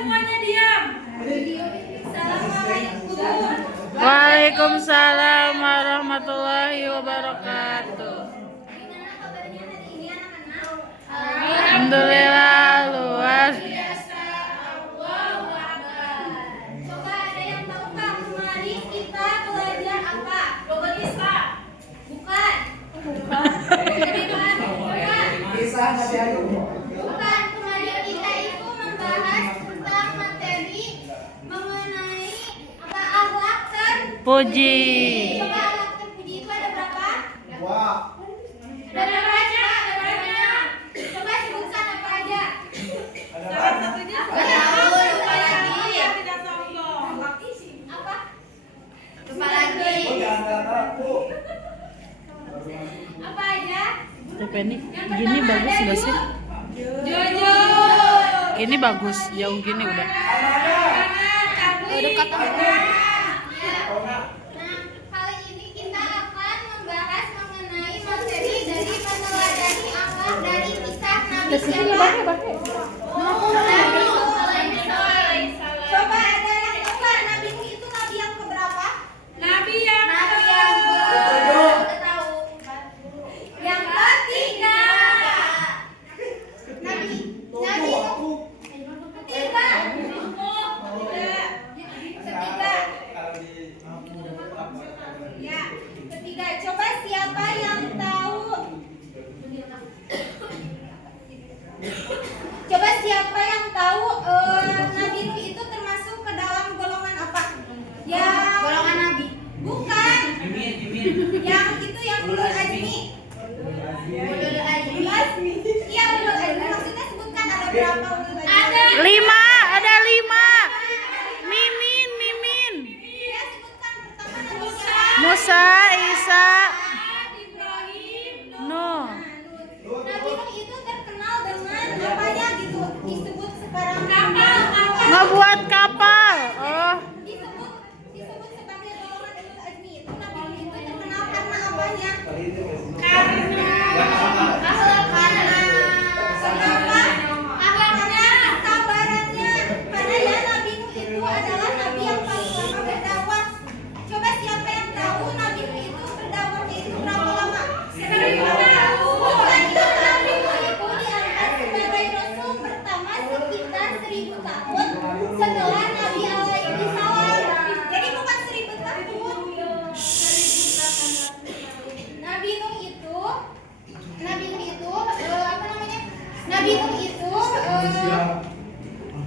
semuanya diam. Assalamualaikum. Waalaikumsalam warahmatullahi wabarakatuh. Gimana kabarnya hari ini anak-anak? Alhamdulillah luar. Coba ada yang tahu Kak, kemarin kita belajar apa? Robotika. Bukan. Dari mana? Bukan. Kemarin kita itu membahas tentang materi mengenai apa akhlak Puji. Coba akhlak terpuji itu ada berapa? Wah. Ada banyak, ada banyak. Coba sebutkan apa aja. Salah satunya lupa lagi. Apa? Lupa lagi. Oh, jangan aku. Apa aja? Tapi ini Yang gini pertama bagus ada gak sih? Jojo. Ini bagus, jauh gini udah. Dekat Ona. Nah, kali ini kita akan membahas mengenai materi dari meneladani akhlak dari kisah Nabi siapa? Nabi Nuh alaihissalam. Coba ada yang tahu nggak Nabi Nuh itu nabi yang keberapa? Nabi yang udah tahu. Yang ketiga. Nabi Nuh. Ketiga. Ketiga. Ya, ketiga. Coba siapa yang tahu? Coba siapa yang tahu Nabi Nuh itu termasuk ke dalam golongan apa? Golongan Nabi. Bukan. Yang itu yang ulul azmi. Ulul azmi. Iya, ulul azmi. Maksudnya sebutkan ada berapa ulul azmi? Ada. 5, ada 5. Mimin. Ya, sebutkan pertama Nabi siapa? Musa, Isa, Ibrahim, Nuh. Nabi Nuh itu terkenal dengan apanya gitu disebut sekarang kapal. Ngebuat kapal. Oh, Disebut sebagai golongan ulul azmi. Itu Nabi Nuh itu terkenal karena apanya? Akhlaknya, kesabarannya. Karena ya Nabi Nuh itu adalah nabi yang paling lama berdakwah. Coba siapa yang tahu Nabi Nuh itu berdakwahnya itu berapa lama? 1000 tahun. Bukan itu Nabi Nuh itu diangkat sebagai rasul pertama sekitar 1000 tahun setelah Nabi alaihi salam. Jadi bukan 1000 tahun. Nabi Nuh itu apa namanya? Nabi Nuh itu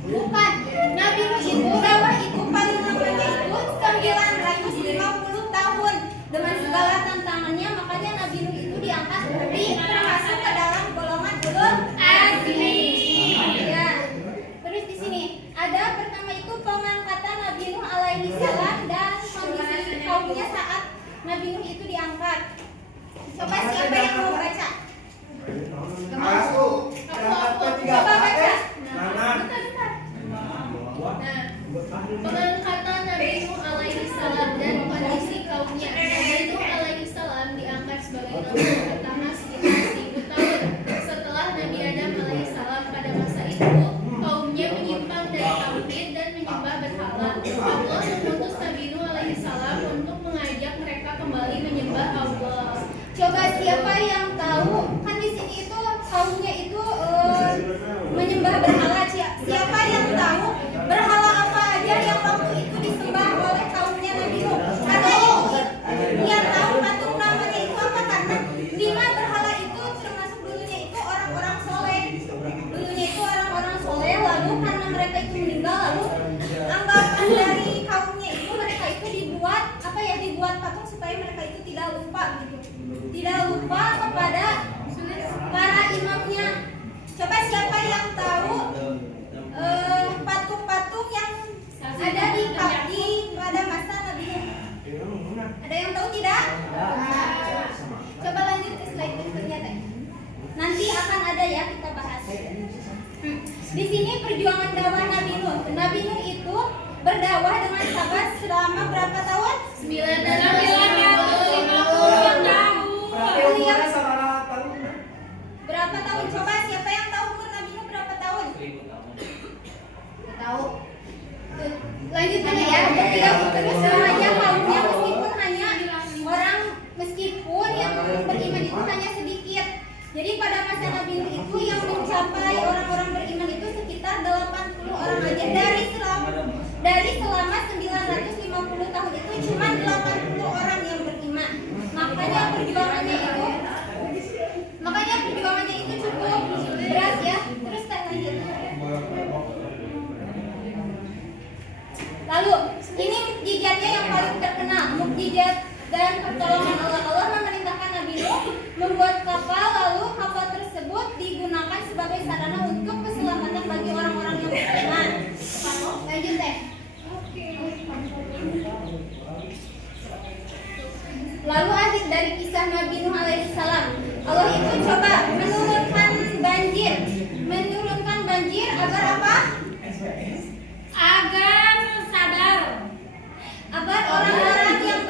bukan. Nabi Nuh itu dakwah itu paling lamanya itu 950 tahun dengan segala tantangannya, makanya Nabi Nuh itu diangkat termasuk ke dalam golongan ulul azmi. Ya. Terus di sini ada pertama itu pengangkatan Nabi Nuh alaihi salam dan kondisi kaumnya saat Nabi Nuh itu diangkat. Coba siapa yang mau baca? Aku. Coba baca. Nana. Bentar. Pengangkatan Nabi Nuh alaihi salam dan kondisi kaumnya. Nabi Nuh alaihi salam diangkat sebagai nabi pertama sekitar 1000 tahun setelah Nabi Adam alaihi salam. Pada masa itu kaumnya menyimpang dari tauhid dan menyembah berhala. Allah mengutus Nabi Nuh alaihi salam untuk mengajak mereka kembali menyembah Allah. Coba siapa yang tahu? Kan di sini itu kaumnya itu menyembah berhala. Siapa yang tahu berhala apa aja yang waktu itu disembah oleh kaumnya Nabi Nuh? Ada yang tahu patung namanya itu apa? Karena 5 berhala itu termasuk dulunya itu orang-orang soleh. Dulunya itu orang-orang soleh, lalu karena mereka itu meninggal, lalu anggapan dari kaumnya itu mereka itu dibuat patung supaya mereka itu tidak lupa gitu. Tidak lupa kepada para imamnya. Coba siapa yang tahu patung-patung yang ada di pada masa Nabi Nuh? Ada yang tahu tidak? Coba lanjut ke slide berikutnya teh. Nanti akan ada ya kita bahas. Di sini perjuangan dakwah Nabi Nuh. Nabi Nuh itu berdakwah dengan sabar selama berapa tahun? 950 tahun. Tahun. Berapa tahun? Coba siapa yang tahu umur Nabi Nuh berapa tahun? Tahu. Lanjutannya ya, beliau terus hanya kaumnya meskipun yang beriman itu hanya sedikit. Jadi pada masa Nabi Nuh itu yang mencapai orang-orang beriman itu sekitar 80 orang aja. Dari selama 950 tahun itu cuma 80 orang yang beriman. Makanya perjuangannya itu cukup berat ya. Terus kita lanjut. Lalu ini mukjizatnya yang paling terkenal, mukjizat dan pertolongan Allah memerintahkan Nabi Nuh membuat kapal, lalu kapal tersebut digunakan sebagai sarana untuk keselamatan bagi orang-orang yang beriman. Lanjut deh. Lalu akhir dari kisah Nabi Nuh alaihissalam, Allah itu coba menurunkan banjir agar apa? Agar sadar, agar orang-orang yang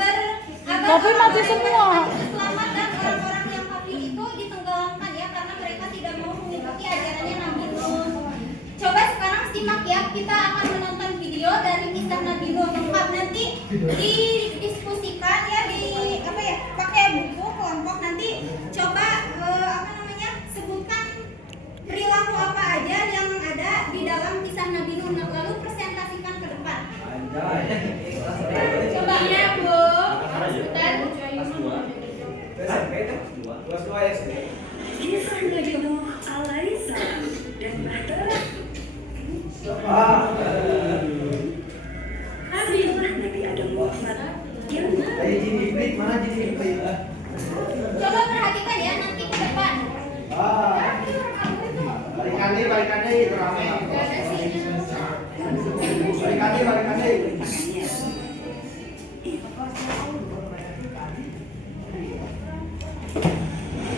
Tapi mati semua. selamat dan orang-orang yang kafir itu ditenggelamkan ya karena mereka tidak mau mengikuti ajarannya Nabi Nuh. Coba sekarang simak ya, kita akan menonton video dari kisah Nabi Nuh lengkap, nanti didiskusikan ya pakai buku kelompok, nanti coba sebutkan perilaku apa aja yang ada di dalam kisah Nabi Nuh, lalu presentasikan ke depan. Coba ya Bu. Kelas 2 SD. Kisah Nabi Nuh alaihissalam dan Bahtera. Setelah Nabi Adam wafat, yang Mana jadi iblis? Coba perhatikan ya nanti ke depan. Balikannya itu ramai. Balikannya.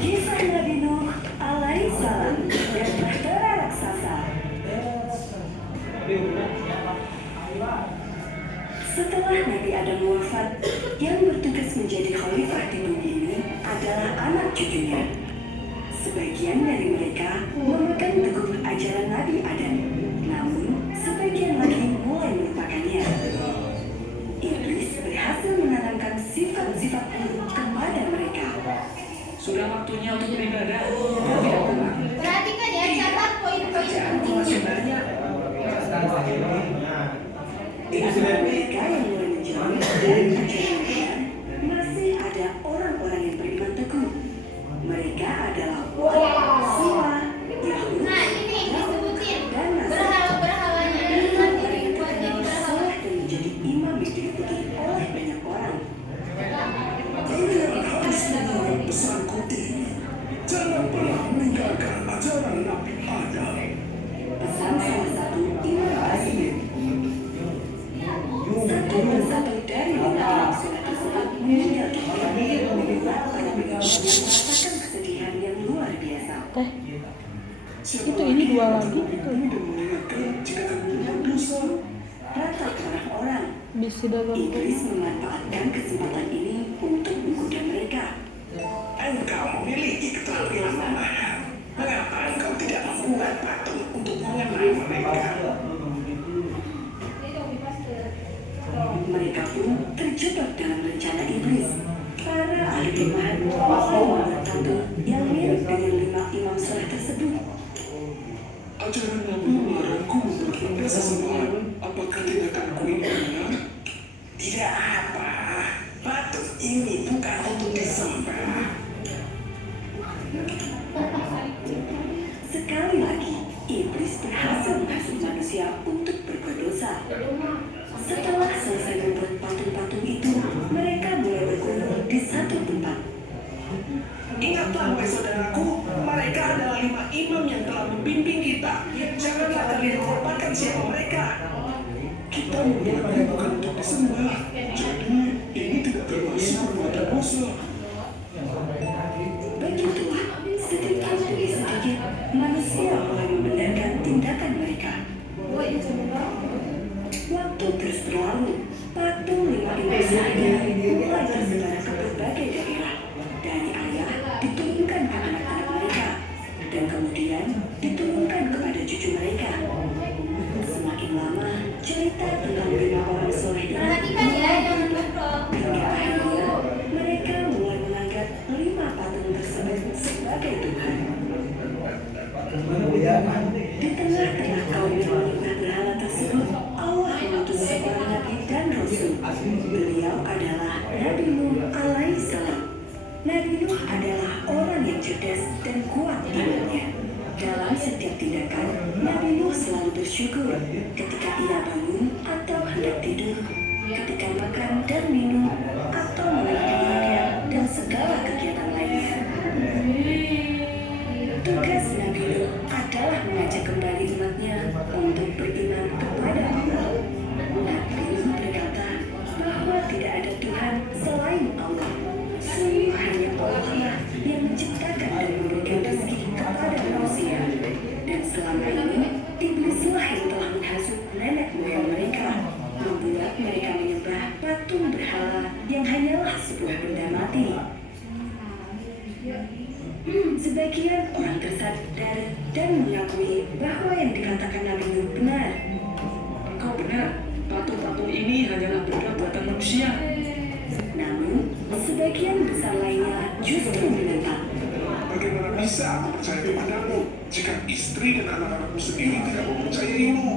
Kisah Nabi Nuh alaihissalam dan Bahtera raksasa. Setelah Nabi Adam wafat, yang bertugas menjadi khalifah di bumi ini adalah anak cucunya. Sebagian dari mereka memegang teguh ajaran Nabi Adam, namun sebagian lagi mulai melupakannya. Iblis berhasil menanamkan sifat-sifat buruk kepada mereka. Sudah waktunya untuk beribadah. Perhatikan ya, catat poin-poin pentingnya. Sebenarnya Mereka yang mulai menjauh dari ajaran Tuhan, masih ada orang-orang yang beriman teguh. Mereka adalah Siwa, Yahud, Nah ini disebutin dan Nasr. berhala-berhalanya dari materi buat jadi berhala. Soleh dan menjadi imam yang diikuti oleh banyak orang. Kalian harus menurut pesanku ini. Jangan pernah meninggalkan ajaran Nabi Adam. Pesan salah satu imam Basir. Satu persatu dari imam soleh tersebut meninggal di merasakan kesedihan yang luar biasa. Teh, itu ini dua lagi itu. Mengingatkan jika kamu berbuat dosa. Rata orang-orang, Bisa dalam Iblis memanfaatkan kesempatan ini untuk menggoda mereka. Engkau memiliki keterampilan memaham. Mengapa engkau tidak membuat patung untuk mengenai mereka? Mereka pun terjebak dalam rencana iblis. Para ahli kemahan mulai membuat patung yang mirip dengan 5 imam soleh tersebut. Ajaran Nabi melarangku membuat benda sesembahan. Apakah tindakanku ini benar? Tidak apa. Patung ini bukan untuk disembah. Sekali lagi, iblis berhasil menghasut manusia untuk berbuat dosa. Setelah selesai membuat patung-patung itu, mereka mulai berkumpul di satu tempat. Ingatlah wahai saudaraku, mereka adalah 5 imam yang telah membimbing kita. Janganlah kalian melupakan siapa mereka. Kita membuatnya bukan untuk disembah. Jadi ini tidak termasuk perbuatan dosa. Begitulah, sedikit demi sedikit, manusia mulai membenarkan tindakan mereka. Waktu terus berlalu, patung 5 imam soleh mulai tersebar ke berbagai daerah. Dari ayah diturunkan ke anak-anak mereka, dan kemudian diturunkan kepada cucu mereka. Semakin lama, cerita tentang 5 Di tengah-tengah kaum yang menyembah berhala tersebut, Allah mengutus seorang nabi dan rasul. Beliau adalah Nabi Nuh alaihissalam. Nabi Nuh adalah orang yang cerdas dan kuat imannya. Dalam setiap tindakan, Nabi Nuh selalu bersyukur ketika ia bangun atau hendak tidur, ketika makan dan minum, atau mengenai pakaian dan segala kegiatan lainnya. Tugas Nabi Nuh adalah mengajak kembali umatnya untuk beriman kepada Allah. Nabi Nuh berkata bahwa tidak ada Tuhan selain Allah. Sungguh hanya Allah lah yang menciptakan dan memberikan rezeki kepada manusia. Dan selama ini, iblislah yang telah menghasut nenek moyang mereka, membuat mereka menyembah patung berhala yang hanyalah sebuah benda mati. Sebagian orang tersadar dan mengakui bahwa yang dikatakan Nabi Nuh benar. Kau benar, patung-patung ini hanyalah benda buatan manusia. Namun, sebagian besar lainnya justru menentang. Bagaimana bisa aku percaya kepadamu jika istri dan anak-anakmu sendiri tidak mempercayaimu?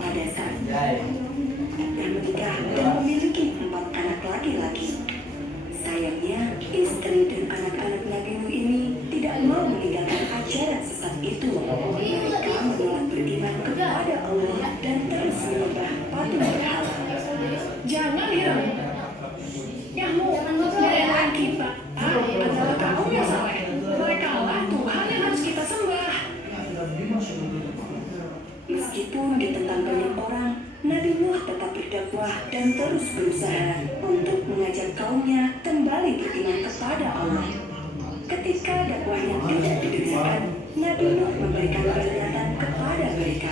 Pada saat yang menikah dan memiliki 4 anak laki-laki, sayangnya istri dan anak-anak Nabi Nuh ini tidak mau meninggalkan ajaran sesat itu. Mereka menolak beriman kepada Allah dan terus menyembah patung berhala. Jangan hirau. Yang mau menyerahkan kita adalah kaum yang saleh. Mereka lah Tuhan yang harus kita sembah. Meskipun ditentang banyak orang, Nabi Nuh tetap berdakwah dan terus berusaha untuk mengajak kaumnya kembali beriman kepada Allah. Ketika dakwahnya tidak didengarkan, Nabi Nuh memberikan peringatan kepada mereka.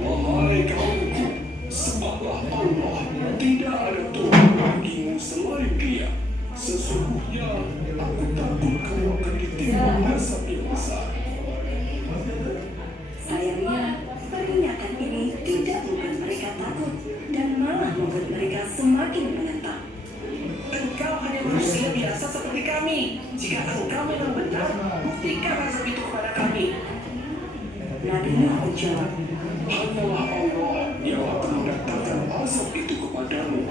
Wahai kaumku, sembahlah Allah. Tidak ada Tuhan bagimu selain Dia. Sesungguhnya aku takut kamu akan ditimbun azab yang besar. Sayangnya, peringatan ini tidak membuat mereka takut dan malah membuat mereka semakin menentang. Engkau hanya manusia biasa seperti kami. Jika engkau memang benar, buktikan azab itu kepada kami. Nabi Nuh menjawab, Hanyalah Allah yang akan mendatangkan azab itu kepadamu.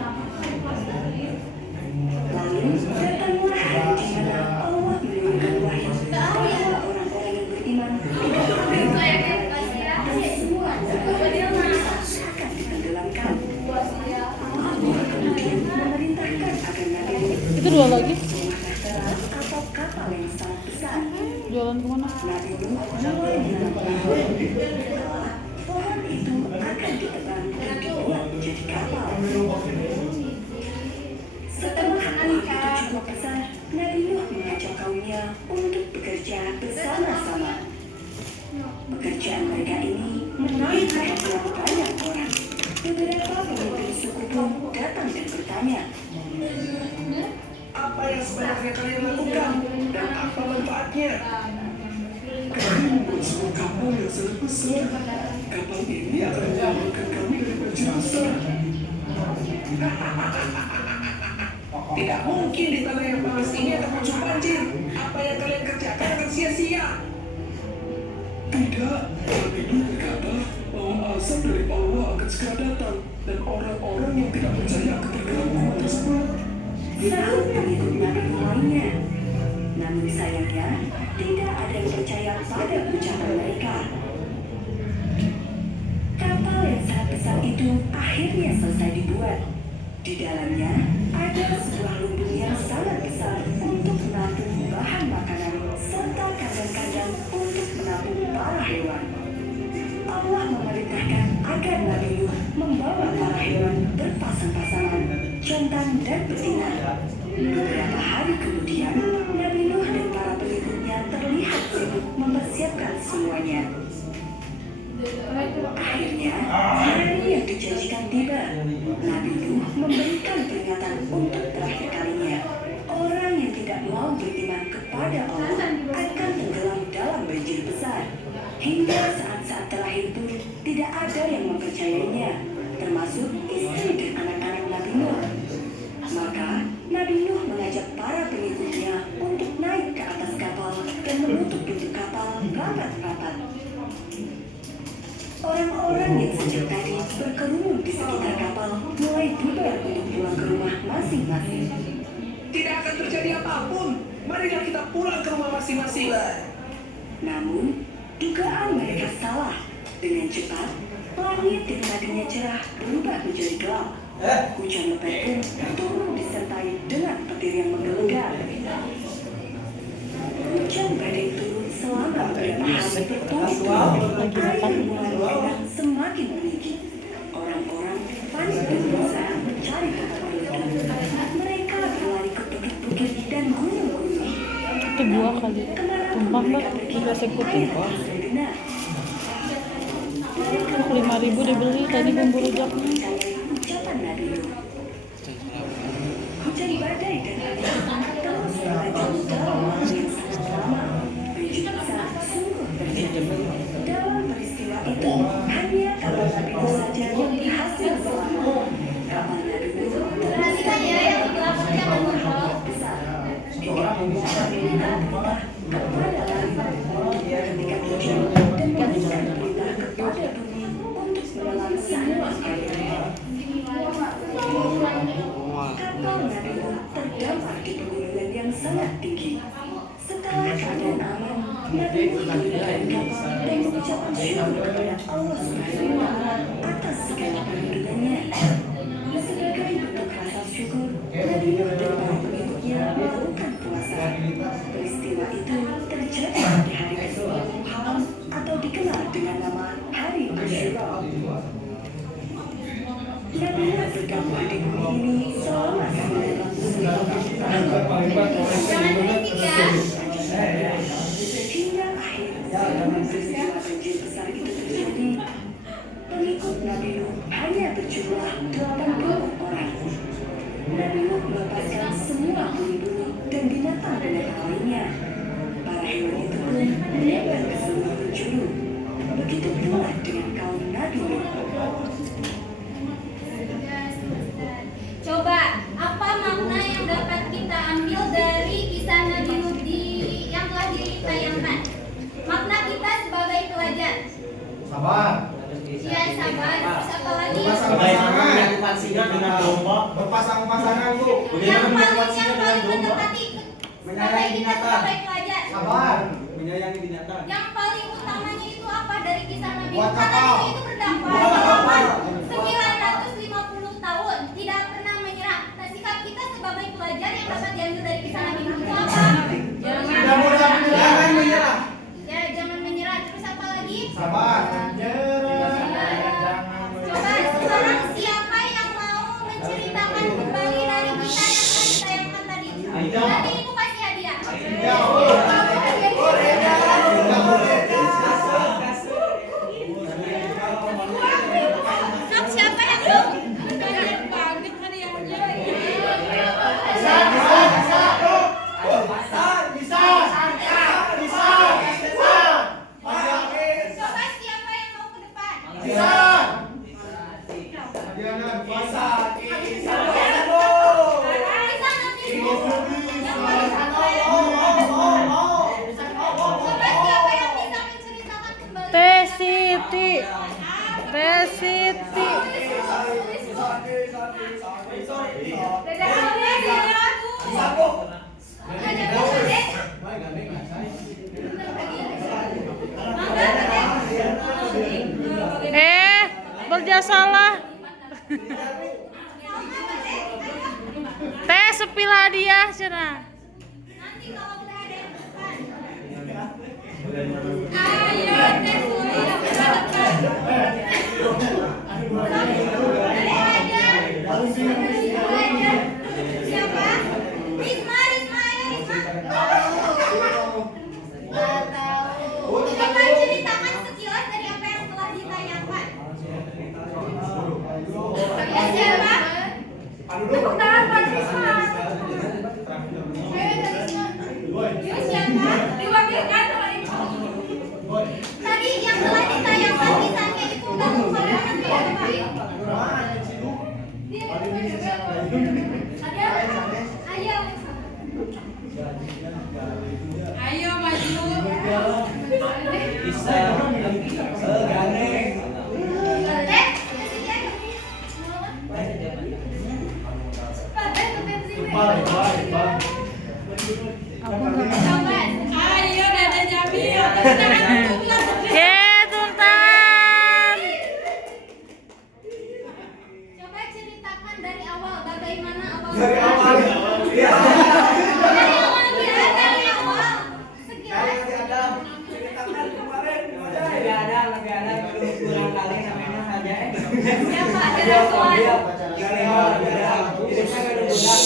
lalu datanglah hari di mana Allah menurunkan wahyu bahwa orang-orang yang beriman tidak akan dan semua orang akan ditenggelamkan. Allah kemudian memerintahkan agar Nabi Nuh Itu 2 lagi. rumah bahtera atau kapal yang sangat besar. Jualan kemana? Nabi Nuh mulai menanam pohon. Pohon itu akan ditebang dan dibuat menjadi kapal. Setelah pohon itu cukup besar, Nabi Nuh mengajak kaumnya untuk bekerja bersama-sama. Pekerjaan mereka ini menarik perhatian banyak orang. Beberapa pemimpin suku pun datang dan bertanya, Apa yang sebenarnya kalian lakukan dan apa manfaatnya? Kami membuat sebuah kapal yang sangat besar. Kapal ini akan menyelamatkan kami dari banjir besar. Tidak mungkin di tanah yang panas ini akan muncul banjir. Apa yang kalian kerjakan akan sia-sia. Tidak, Nabi Nuh berkata bahwa azab dari Allah akan segera datang dan orang-orang yang tidak percaya akan terganggu tersebut. sahut pengikut Nabi Nuh lainnya. Namun sayangnya, tidak ada yang percaya pada ucapan mereka. Kapal yang sangat besar itu akhirnya selesai dibuat. Di dalamnya ada sebuah lumbung yang sangat besar untuk menampung bahan makanan serta kandang-kandang untuk menampung para hewan. Allah memerintahkan agar Nabi Nuh membawa para hewan berpasang-pasangan, jantan dan betina. Beberapa hari kemudian, Nabi Nuh dan para pengikutnya terlihat sibuk mempersiapkan semuanya. Akhirnya, hari yang dijanjikan tiba. Nabi Nuh memberikan peringatan untuk terakhir kalinya. Orang yang tidak mau beriman kepada Allah akan tenggelam dalam banjir besar. Hingga saat-saat terakhir pun tidak ada yang mempercayainya, termasuk istri dan anak-anak Nabi Nuh. Maka Nabi Nuh mengajak para pengikutnya untuk naik ke atas kapal Orang-orang yang sejak tadi berkerumun di sekitar kapal mulai bubar untuk pulang ke rumah masing-masing. Tidak akan terjadi apapun. Marilah kita pulang ke rumah masing-masing. Namun, dugaan mereka salah. Dengan cepat, langit yang tadinya cerah berubah menjadi gelap. Hujan lebat pun turun disertai dengan petir yang menggelegar. Hujan badai turun selama beberapa hari berturut-turut. Air mulai mengendap semakin meninggi. Orang-orang panik dan berusaha mencari tempat berlindung. Mereka berlari ke bukit-bukit dan gunung-gunung. Itu buah kali. Tumpah mbak, udah sekutin. 5.000 dibeli tadi bumbu rujaknya. Ucapan Nabi Nuh. Hujan badai dan angin terus berlanjut dalam waktu yang sangat lama. Unjuk rasa sungguh terjadi. Dalam peristiwa itu, hanya kapal Nabi Nuh saja yang berhasil selamat. Kapal Nabi Nuh Perhatikan ya yang di belakang jangan ngobrol. besar. Hingga Musa meminta perintah kepada langit. Ketika hujan dan memberikan perintah kepada bumi untuk menelan semua air. Kapal Nabi Nuh terdampar di pegunungan yang sangat tinggi. Setelah keadaan aman, Nabi Nuh menurunkan kapal dan mengucapkan syukur kepada Allah Subhanahu wa Ta'ala atas segala perlindungannya. Sebagai bentuk rasa syukur, Nabi Nuh dan para pengikutnya melakukan puasa. Peristiwa itu terjadi di hari ke-10 Muharram atau dikenal dengan nama Hari Asyura. Nabi Nuh berdakwah di bumi ini selama 950 Jangan berisik ya. hingga akhir zaman peristiwa banjir besar itu terjadi. Pengikut Nabi Nuh hanya berjumlah 80 orang. Nabi Nuh melepaskan semua bulu-bulu dan binatang lainnya. Para hewan itu pun menyebar ke seluruh penjuru. Begitu pula dengan kaum Nabi Nuh. Coba, apa makna yang dapat kita ambil dari kisah Nabi Nuh yang telah ditayangkan? Makna kita sebagai pelajar. Sabar. Ya sabar, terus apa lagi? Berpasang-pasangan. Melakukan singa dengan domba. Berpasang-pasangan bu. Yang paling mendekati sebagai kita sebagai pelajar. Sabar. Menyayangi binatang. Yang paling utamanya itu apa dari kisah Nabi Buat Nuh? Karena kapal. Nabi itu berdakwah Buat selama kapal. 950 tahun, tidak pernah menyerah. Nah, sikap kita sebagai pelajar yang dapat diambil dari kisah Nabi Nuh itu apa? Tidak mudah menyerah. Jangan menyerah. Ya, jangan menyerah. Terus apa lagi? Sabar. Coba sekarang siapa yang mau menceritakan kembali dari kisah yang telah ditayangkan tadi? Nanti ibu kasih hadiah. Ya, Sok, siapa yang mau? Coba siapa yang mau ke depan? Bisa nanti dulu. Yang paling Coba siapa yang bisa menceritakan kembali? Teh Siti. Teh Siti. Dadah Ade, dadah aku. Ada apa, Dek? Mangga, Dek. Berjasalah. Teh sepil hadiah cenah. Nanti kalau udah ada yang depan. Ayo, Teh Suli yang udah depan. Adek aja. Siapa? Risma, ayo Risma. Nggak tahu. Coba ceritakan sekilas dari apa yang telah ditayangkan. Ya siapa? Tepuk tangan buat Risma. Ayo Risma. Yuk siapa? Diwakilkan oleh Ibu. kurang kali namanya saja. Siapa ada Rasuan? Hidupnya gak budak.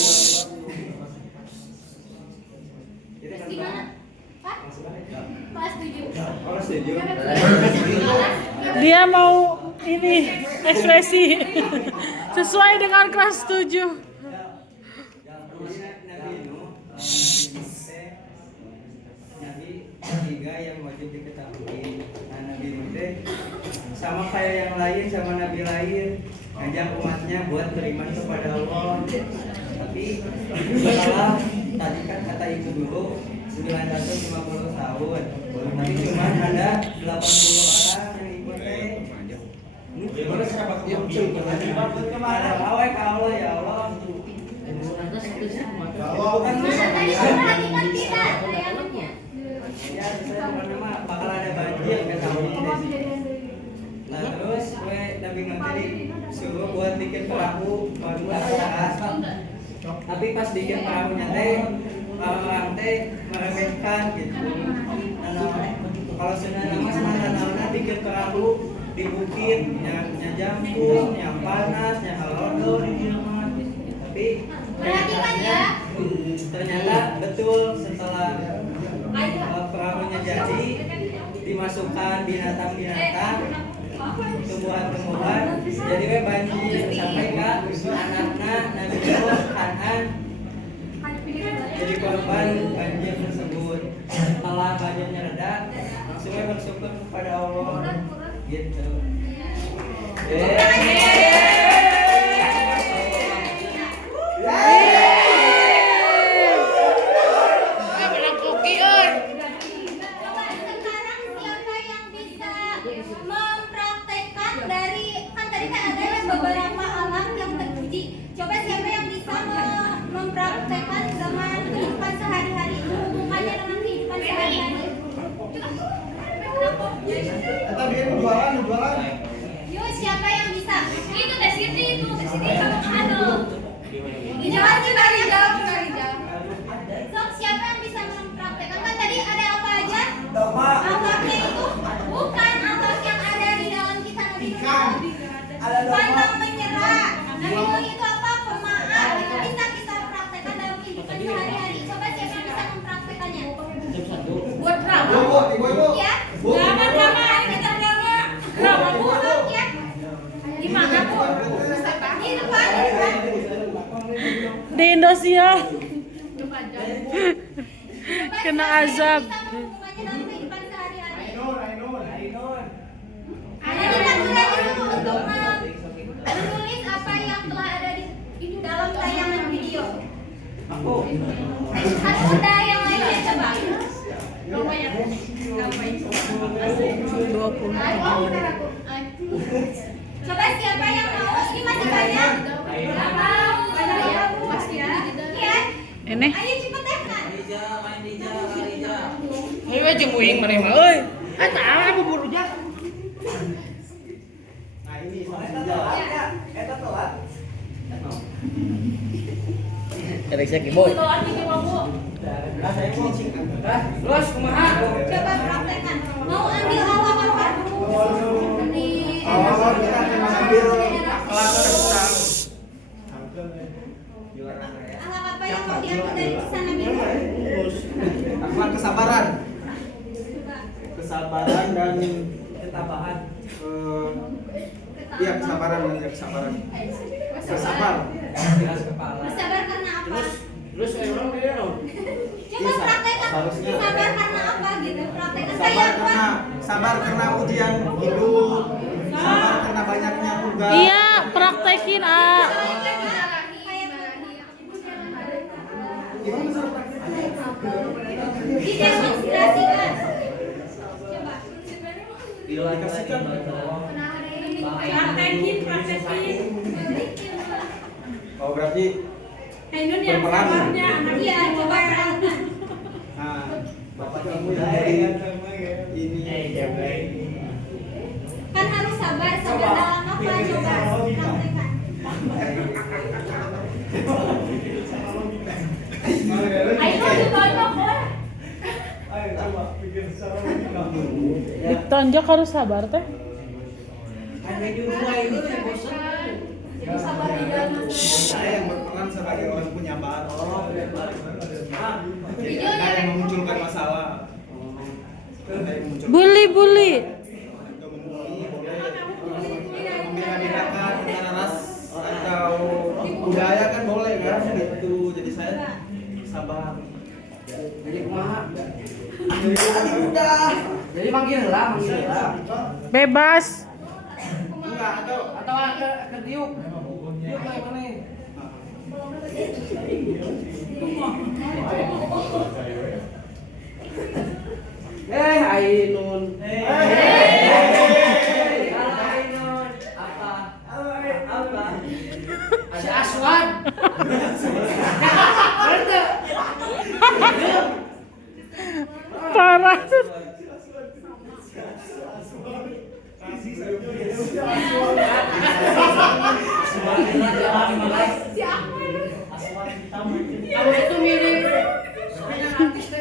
Terus gimana? Pak? Kelas 7. Orang setuju. Dia mau ini ekspresi sesuai dengan kelas 7. Nabi ketiga yang wajib diketahui. Nah, Nabi Nuh sama kayak yang lain, sama nabi lain, ngajak umatnya buat beriman kepada Allah. Tapi setelah tadi kan kata ibu dulu 950 tahun, tapi cuma ada 80 orang yang ikut. Kemana awal ke Allah ya Allah. Mana tadi perhatikan tidak tayangannya? Ya, saya nama bakal ada banjir ke tahun ini. Nah terus gue Nabi ngateri suruh buat bikin perahu baru atas. Tapi pas bikin perahunya teh orang teh meremehkan gitu. Nah, kalau sudah nama sana bikin perahu di bukit, yang jangkung, yang panas, yang halodor, tapi Perhatikan ya. ternyata betul setelah perahunya jadi dimasukkan binatang-binatang, tumbuhan-tumbuhan, jadi banjir sampai ke anak-anak Nabi Nuh, Kanan, jadi korban banjir tersebut. Setelah banjirnya reda, langsung bersyukur kepada Allah, gitu. Coba sekarang siapa yang bisa mempraktekkan dari kan tadi kan ada yang beberapa alam yang terpuji. Coba siapa yang bisa mempraktekkan dengan kehidupan sehari-hari, menghubungkannya dengan kehidupan sehari-hari. Jualan. Yuk siapa yang bisa? Itu dari sini itu kamu anu. Jawab dari jawab. Sok siapa yang bisa mempraktekkan kan tadi ada apa aja? Akhlaknya itu bukan akhlak yang ada di dalam kisah Nabi Nuh. Pantang menyerah. Nabi Nuh itu apa? Pemaaf. Itu bisa kita praktekkan dalam kehidupan sehari-hari. Coba siapa yang bisa mempraktekannya? Buat drama. Ya. Drama. Kita drama. Drama buruk ya. Di mana Bu? Di depan. Di Indosiar Coba kena siapa yang azab. bisa menghubungkannya dalam kehidupan sehari-hari? Ainun. Jadi kan sudah disuruh untuk menulis apa yang telah ada di dalam tayangan video. Aku. Kan udah yang lainnya coba. 20. Coba siapa yang mau? Ini masih banyak. Nggak mau. Banyak ya. Pasti ya. Iya. Ini Ayo cepet deh kan. Ayo aja muing mana mah euy. Eta bubur rujak. Nah ini soalnya eta telat. Erek sak boy. Nah, saya mau cingkan. Terus kumaha? Coba praktekkan. Mau ambil awal apa? Ini. Awal kita cuma ambil kelas tentang Akhlak apa yang mau diambil dari kisah Nabi Nuh? akhlak kesabaran. Coba. Kesabaran dan ketabahan. Iya kesabaran dan kesabaran. Bersabar. Bersabar karena apa? Terus orang dia no. Coba praktekkan. Harusnya. Sabar karena apa gitu? Praktekkan Sabar saya karena ujian hidup. Sabar karena banyaknya tugas. iya praktekin ah. Gimana cara prakteknya? Didemonstrasikan. Coba. Dikasihkan. Praktekin. Oh berarti berperan. Iya, coba praktekkan. Nah, bapak kamu yang dari ini. Kan harus sabar dalam apa? Coba praktekkan. Ditonjok harus sabar teh. Hanya di rumah itu saya bosan. Jadi sabar hidupnya. Saya yang berperan sebagai orang penyabar. Jadi Videonya Anda yang Rek. memunculkan masalah. Anda yang memunculkan Bully. atau membeda-bedakan antara ras atau budaya kan boleh kan gitu. Jadi saya sabar. Jadi kumaha? Udah. Jadi manggil lah. Bebas. Enggak atau Ke tiup. Tiup lah mana? Ainun. Ainun. Apa? Ada Aswan. Parah. Kamu itu mirip sepeda artis teh.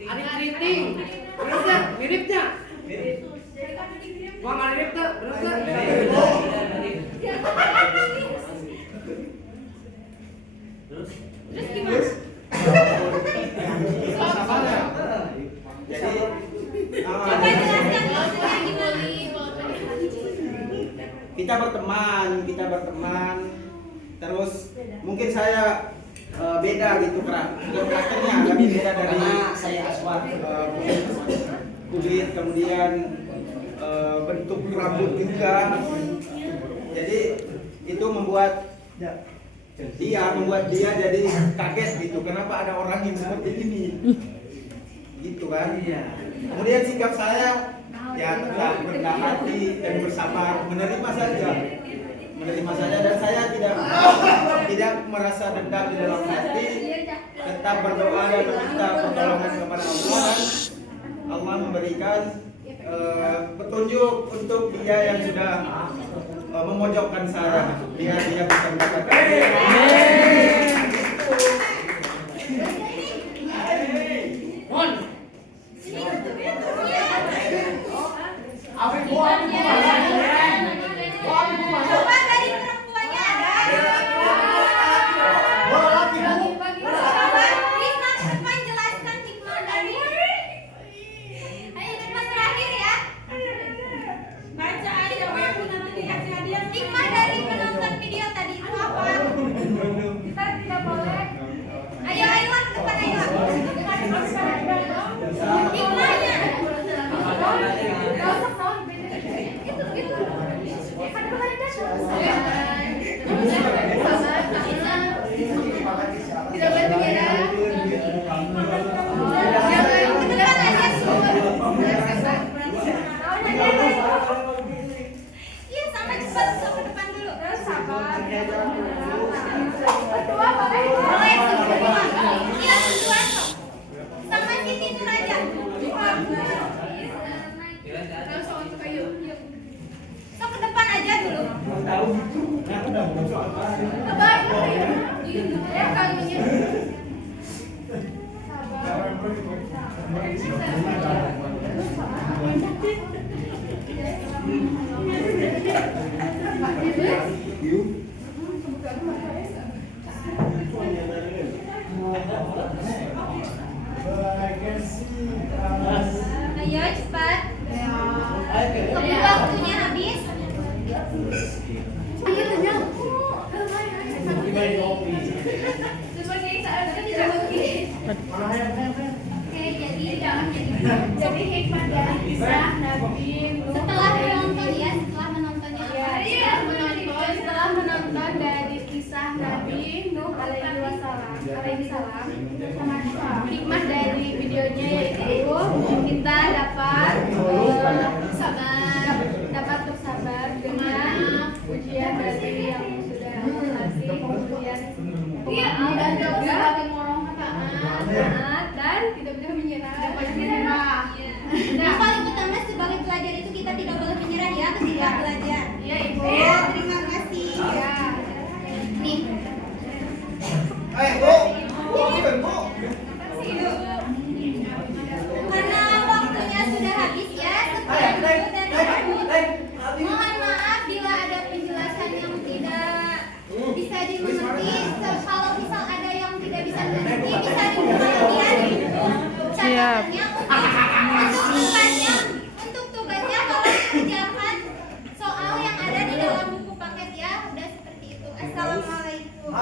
Ali Kriting. Miripnya. Wah, mirip tuh. Terus gimana? sabarnya. Jadi Coba jelaskan maksudnya gimana? kita berteman, terus mungkin saya beda gitu karakternya lebih beda dari saya Aswar, kulit kemudian bentuk rambut juga, jadi itu membuat dia jadi kaget gitu, kenapa ada orang yang seperti ini gitu kan. Kemudian sikap saya ya tetap rendah hati dan bersabar, menerima saja dan saya tidak merasa dendam di dalam hati, tetap berdoa dan meminta pertolongan kepada Allah, dan Allah memberikan petunjuk untuk dia yang sudah memojokkan saya, dia bisa mendapatkan. Coba dari perempuannya ada. Coba Risma ke depan jelaskan hikmah dari. Ayo cepat terakhir ya. Baca aja aku nanti dikasih hadiah. Hikmah dari menonton video tadi itu apa? Kita tidak boleh. Ayo ayolah ke depan ayo. Hikmahnya. Iya sama cepat ke depan dulu. Sabar. Berdua boleh? Boleh berdua. Iya berdua sok. Sama Siti Nur aja. Sok ke depan aja dulu. Sabar. Ya kamunya. Ayo cepat. Tunggu waktunya habis. Oke, jadi hikmah dari kisah Nabi Nuh. Setelah menonton dari kisah Nabi Nuh alaihi salam, hikmah dari videonya yaitu kita dapat bersabar dengan ujian dari yang sudah kasih, kemudian dan juga taat dan tidak boleh menyerah. Yang paling utama sebagai pelajar itu kita tidak boleh untuk tugasnya kalau kerjakan soal yang ada di dalam buku paket ya, udah seperti itu. Assalamualaikum.